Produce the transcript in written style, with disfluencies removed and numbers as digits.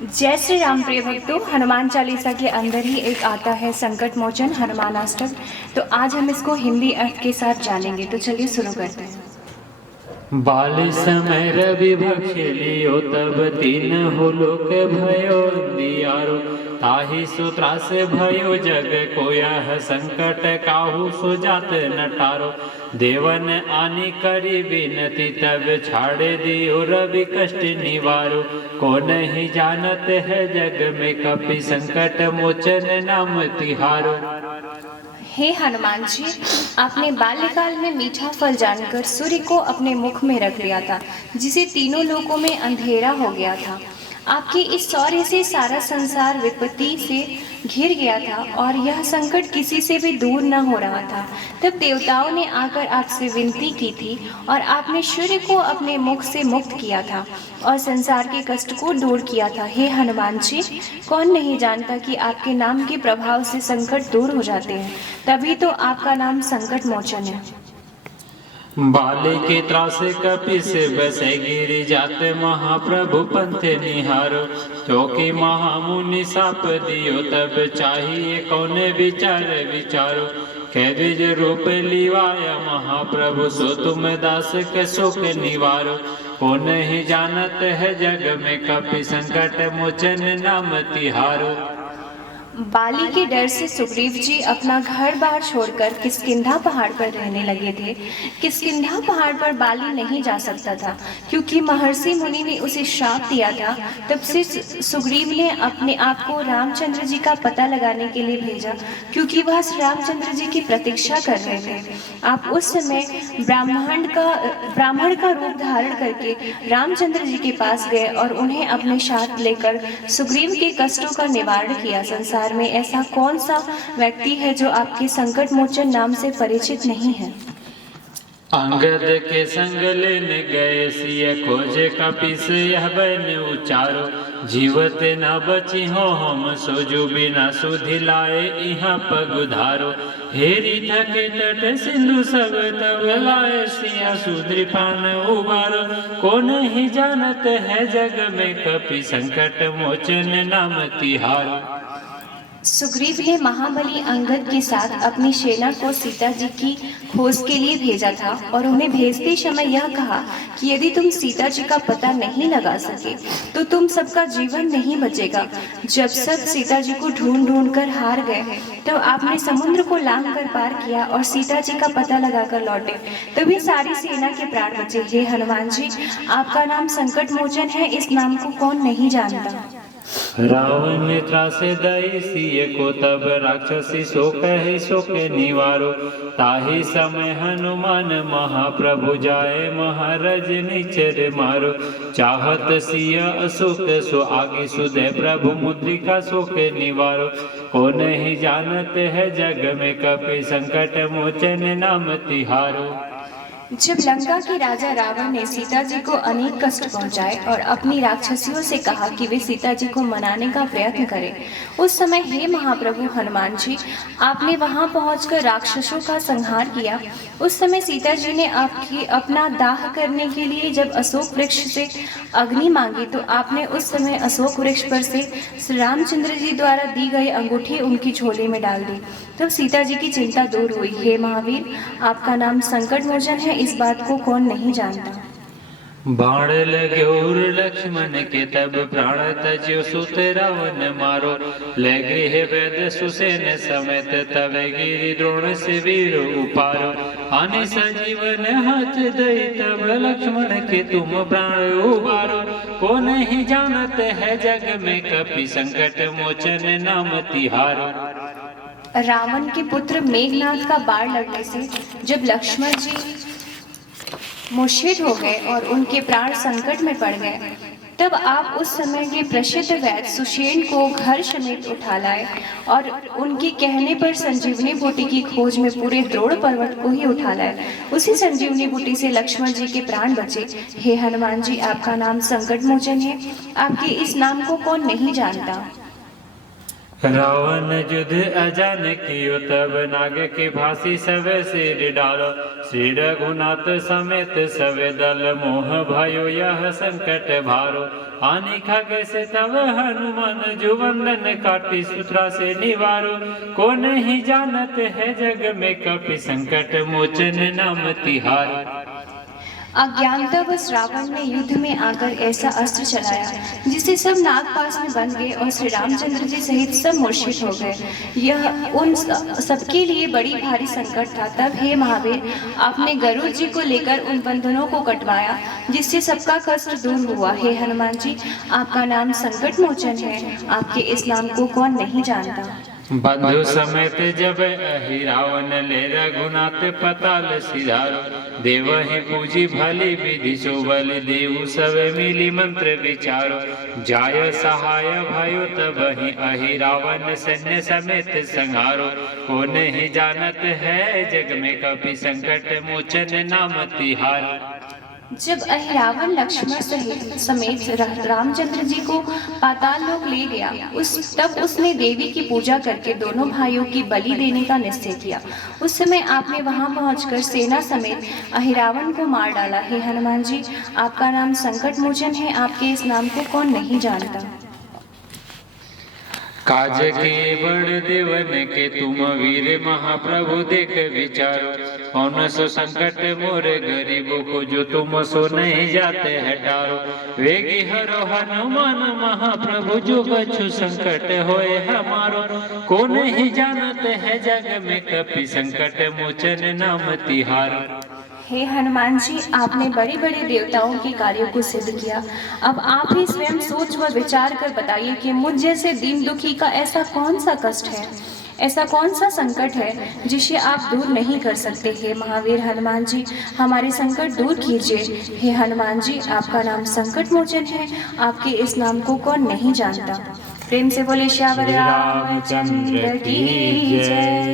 जय श्री राम प्रिय भक्तों। हनुमान चालीसा के अंदर ही एक आता है संकट मोचन हनुमानाष्टक। तो आज हम इसको हिंदी अर्थ के साथ जानेंगे। तो चलिए शुरू करते हैं। बाल समय रवि भखेलियो तब तीन हो लोक भयो दियारो ताहि सुत्रास भयो जग कोयह संकट काहू सो जात नटारो देवन आनि करी विनती तब छाड़े दियो रवि कष्ट निवारो को नहीं जानत है जग में कपि संकट मोचन नाम तिहारो। हे हनुमान जी, आपने बाल्यकाल में मीठा फल जानकर सूर्य को अपने मुख में रख लिया था, जिसे तीनों लोकों में अंधेरा हो गया था। आपके इस शौर्य से सारा संसार विपत्ति से घिर गया था और यह संकट किसी से भी दूर न हो रहा था। तब देवताओं ने आकर आपसे विनती की थी और आपने सूर्य को अपने मुख से मुक्त किया था और संसार के कष्ट को दूर किया था। हे हनुमान जी, कौन नहीं जानता कि आपके नाम के प्रभाव से संकट दूर हो जाते हैं, तभी तो आपका नाम संकट मोचन है। बाले के त्रासे कपि से बसे गिरि जाते महाप्रभु पंथ निहारो चौकी महामुनि साप दियो तब चाहिए कौने विचार विचारो कैबिज रूप लिवाया महाप्रभु सो तुम दास के शोक निवारो को नहीं जानत है जग में कपि संकट मोचन नाम तिहारो। बाली के डर से सुग्रीव जी अपना घर बार छोड़कर किष्किंधा पहाड़ पर रहने लगे थे। किष्किंधा पहाड़ पर बाली नहीं जा सकता था क्योंकि महर्षि मुनि ने उसे श्राप दिया था। तब से सुग्रीव ने अपने आप को रामचंद्र जी का पता लगाने के लिए भेजा, क्योंकि वह रामचंद्र जी की प्रतीक्षा कर रहे थे। आप उस समय ब्राह्मण का रूप धारण करके रामचंद्र जी के पास गए और उन्हें अपने साथ लेकर सुग्रीव के कष्टों का निवारण किया। संसार में ऐसा कौन सा व्यक्ति है जो आपके संकट मोचन नाम से परिचित नहीं है। अंगद के संग लेने गए सिय खोजे कपिस यह बन उचारो जीवत न बची हो हम सोजो बिना सुधि लाए यहाँ पगुधारो हेरी थके तट सिंधु सब तब लाए सिया सुधि पान उबारो को नहीं जानत है जग में कपि संकट मोचन नाम तिहारो। सुग्रीव ने महाबली अंगद के साथ अपनी सेना को सीता जी की खोज के लिए भेजा था और उन्हें भेजते समय यह कहा कि यदि तुम सीता जी का पता नहीं लगा सके तो तुम सबका जीवन नहीं बचेगा। जब सब सीता जी को ढूंढ ढूंढ कर हार गए तब आपने समुद्र को लांघ कर पार किया और सीता जी का पता लगाकर लौटे, तभी सारी सेना के प्राण बचे। हे हनुमान जी, आपका नाम संकट मोचन है, इस नाम को कौन नहीं जानता। रावण ने त्रासे दई सिय को तब राक्षसी शोक है शोक निवारो ताहि समय हनुमान महाप्रभु जाए महाराज निचर मारो चाहत सिय अशोक सो आगे सुदय प्रभु मुद्रिका शोक निवारो को नहीं जानत है जग में कपि संकट मोचन नाम तिहारो। जब लंका के राजा रावण ने सीता जी को अनेक कष्ट पहुंचाए और अपनी राक्षसियों से कहा कि वे सीता जी को मनाने का प्रयत्न करें, उस समय हे महाप्रभु हनुमान जी, आपने वहां पहुंचकर राक्षसों का संहार किया। उस समय सीता जी ने अपना दाह करने के लिए जब अशोक वृक्ष से अग्नि मांगी तो आपने उस समय अशोक वृक्ष पर से श्री रामचंद्र जी द्वारा दी गई अंगूठी उनकी झोली में डाल दी। तब सीता जी की चिंता दूर हुई। हे महावीर, आपका नाम संकट मोचन है, इस बात को कौन नहीं जानता। बाण लग्योर लक्ष्मण के तब प्राण तज्यो सुत रावण मारो ले गृह वेद सुसेन समेत तब गिरि द्रोण से वीर उपारो आने सजीवन हाथ दई तब लक्ष्मण के तुम प्राण उबारो को नहीं जानत है जग में कपि संकट मोचन नाम तिहारो। रावण के पुत्र मेघनाथ का बाण लगने से जब लक्ष्मण जी मूर्छित हो गए और उनके प्राण संकट में पड़ गए, तब आप उस समय के प्रसिद्ध वैद्य सुषेण को घर समेत उठा लाए और उनके कहने पर संजीवनी बूटी की खोज में पूरे द्रोण पर्वत को ही उठा लाए। उसी संजीवनी बूटी से लक्ष्मण जी के प्राण बचे। हे हनुमान जी, आपका नाम संकट मोचन है, आपके इस नाम को कौन नहीं जानता। रावण युद्ध अजान कियो तब नाग के भासी सब सिर डालो। श्री रघुनाथ समेत सब दल मोह भयो यह संकट भारो। हानि खग से तब हनुमान जो वंदन काटी सूत्रा से निवारो। को नहीं जानत है जग में कपि संकट मोचन नाम तिहारो। अज्ञानतावश रावण ने युद्ध में आकर ऐसा अस्त्र चलाया जिससे सब नागपाश में बन गए और श्री रामचंद्र जी सहित सब मूर्छित हो गए। यह उन सबके लिए बड़ी भारी संकट था। तब हे महावीर, आपने गरुड़ जी को लेकर उन बंधनों को कटवाया जिससे सबका कष्ट दूर हुआ। हे हनुमान जी, आपका नाम संकट मोचन है। आपके इस नाम को कौन नहीं जानता। बंधु समेत जब अहि रावण ले रघुनाथ पताल सिधारो। देवहि पूजी भली विधि शोभल देव सब मिली मंत्र विचारो। जाय सहाय भयो तबहि अहि रावण सैन्य समेत संहारो। को नहीं जानत है जग में कपि संकट मोचन नाम तिहारो। जब अहिरावण लक्ष्मण समेत रामचंद्र जी को पाताल लोक ले गया, तब उसने देवी की पूजा करके दोनों भाइयों की बलि देने का निश्चय किया। उस समय आपने वहां पहुंचकर सेना समेत अहिरावण को मार डाला। हे हनुमान जी, आपका नाम संकट मोचन है। आपके इस नाम को कौन नहीं जानता। काज के बड़ देवन के तुम वीर महाप्रभु देख विचारो। कौन सो संकट मोरे गरीबों को जो तुम सो नहीं जाते है टारो। वेगी हरो हनुमान महाप्रभु जो बच्चु संकट होए हमारो। को नहीं जानते है जग में कपि संकट मोचन नाम तिहारो। हे हनुमान जी, आपने बड़े बड़े देवताओं के कार्यों को सिद्ध किया। अब आप ही स्वयं सोच व विचार कर बताइए कि मुझ जैसे दीन दुखी का ऐसा कौन सा कष्ट है, ऐसा कौन सा संकट है जिसे आप दूर नहीं कर सकते। हे महावीर हनुमान जी, हमारे संकट दूर कीजिए। हे हनुमान जी, आपका नाम संकट मोचन है। आपके इस नाम को कौन नहीं जानता। प्रेम से बोले श्यावर रामचंद्र की जय।